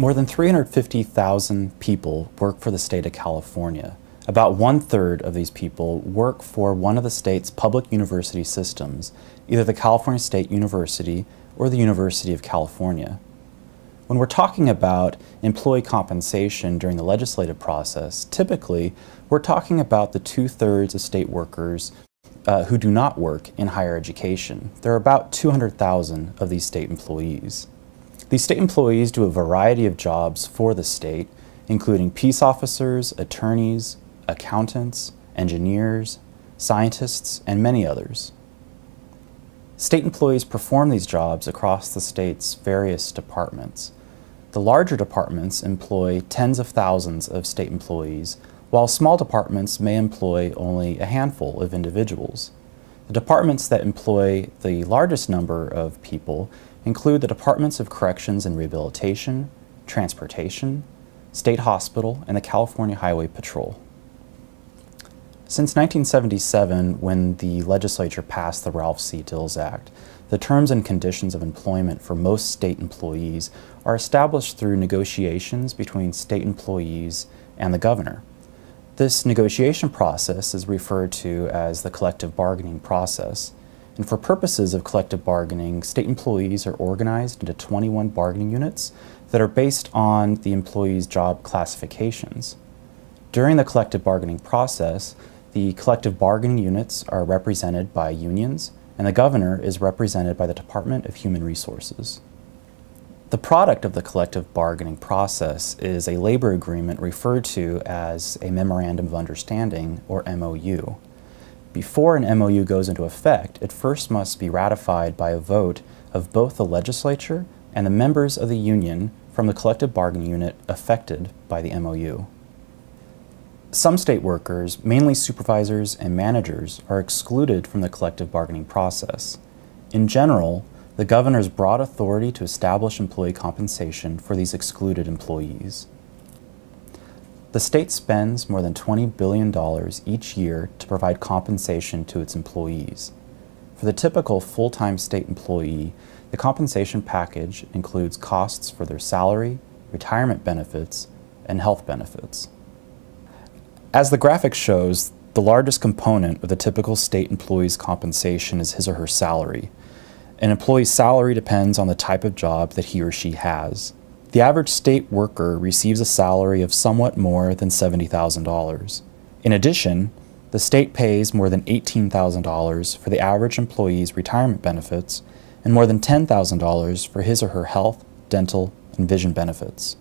More than 350,000 people work for the state of California. About 1/3 of these people work for one of the state's public university systems, either the California State University or the University of California. When we're talking about employee compensation during the legislative process, typically we're talking about the 2/3 of state workers who do not work in higher education. There are about 200,000 of these state employees. These state employees do a variety of jobs for the state, including peace officers, attorneys, accountants, engineers, scientists, and many others. State employees perform these jobs across the state's various departments. The larger departments employ tens of thousands of state employees, while small departments may employ only a handful of individuals. The departments that employ the largest number of people include the Departments of Corrections and Rehabilitation, Transportation, State Hospital, and the California Highway Patrol. Since 1977, when the legislature passed the Ralph C. Dills Act, the terms and conditions of employment for most state employees are established through negotiations between state employees and the governor. This negotiation process is referred to as the collective bargaining process. And for purposes of collective bargaining, state employees are organized into 21 bargaining units that are based on the employees' job classifications. During the collective bargaining process, the collective bargaining units are represented by unions, and the governor is represented by the Department of Human Resources. The product of the collective bargaining process is a labor agreement referred to as a Memorandum of Understanding, or MOU. Before an MOU goes into effect, it first must be ratified by a vote of both the legislature and the members of the union from the collective bargaining unit affected by the MOU. Some state workers, mainly supervisors and managers, are excluded from the collective bargaining process. In general, the governor's broad authority to establish employee compensation for these excluded employees. The state spends more than $20 billion each year to provide compensation to its employees. For the typical full-time state employee, the compensation package includes costs for their salary, retirement benefits, and health benefits. As the graphic shows, the largest component of the typical state employee's compensation is his or her salary. An employee's salary depends on the type of job that he or she has. The average state worker receives a salary of somewhat more than $70,000. In addition, the state pays more than $18,000 for the average employee's retirement benefits and more than $10,000 for his or her health, dental, and vision benefits.